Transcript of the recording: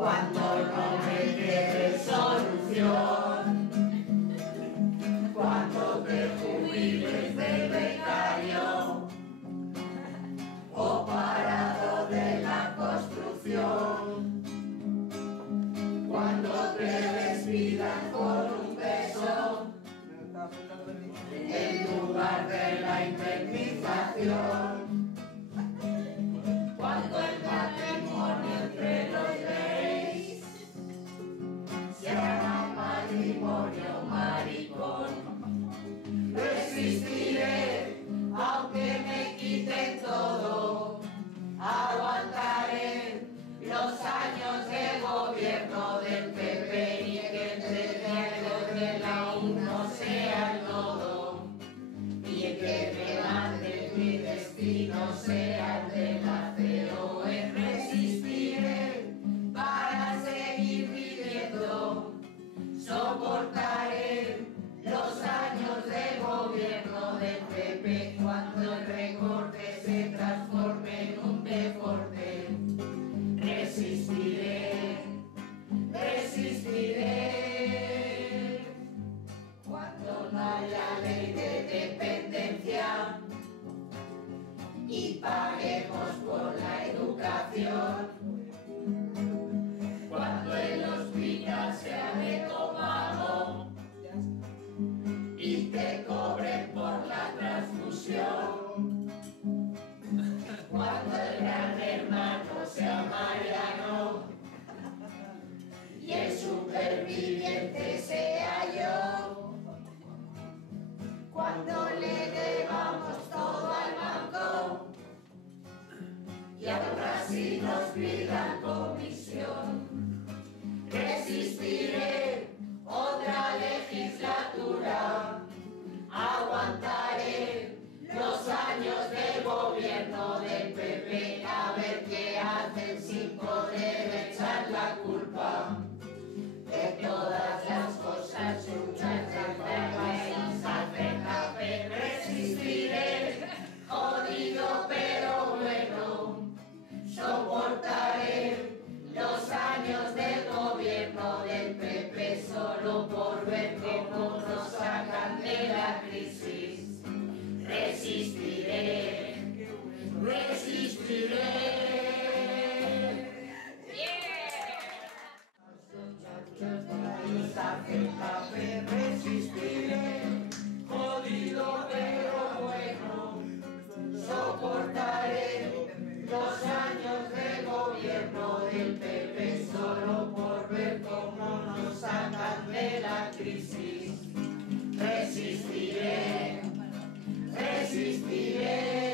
cuando no me quede solución, cuando te jubiles de becario o parado de la construcción, cuando te despidan con un beso en lugar de la indemnización, cuando el matrimonio entre los gays se haga matrimonio maricón. Resistiré aunque me quiten todo, aguantaré los años de gobierno del PP y que entre medios de la uno sea el nodo, y que me mande mi destino sea el de la COE. Resistiré para seguir viviendo, soportaré los años de gobierno del PP cuando el recorte se transforme en un deporte. Resistiré, resistiré. Cuando no haya ley de dependencia y paguemos por la educación, cuando el hospital sea de copago y te cobren por la transfusión, cuando el gran hermano sea Mariano y el superviviente sea yo, cuando le debamos todo al banco y aún así nos pidan comisión. Resistiré otra legislatura, aguantaré los años de gobierno del PP, a ver qué hacen sin poder echar la culpa de todas las cosas chuchas del país. Resistiré, jodido pero bueno, soportaré los años del gobierno del PP solo por ver cómo nos sacan de la crisis. Resistiré, resistiré. Resistiré, jodido pero bueno, soportaré los años de gobierno del PP solo por ver cómo nos sacan de la crisis. Resistiré, resistiré.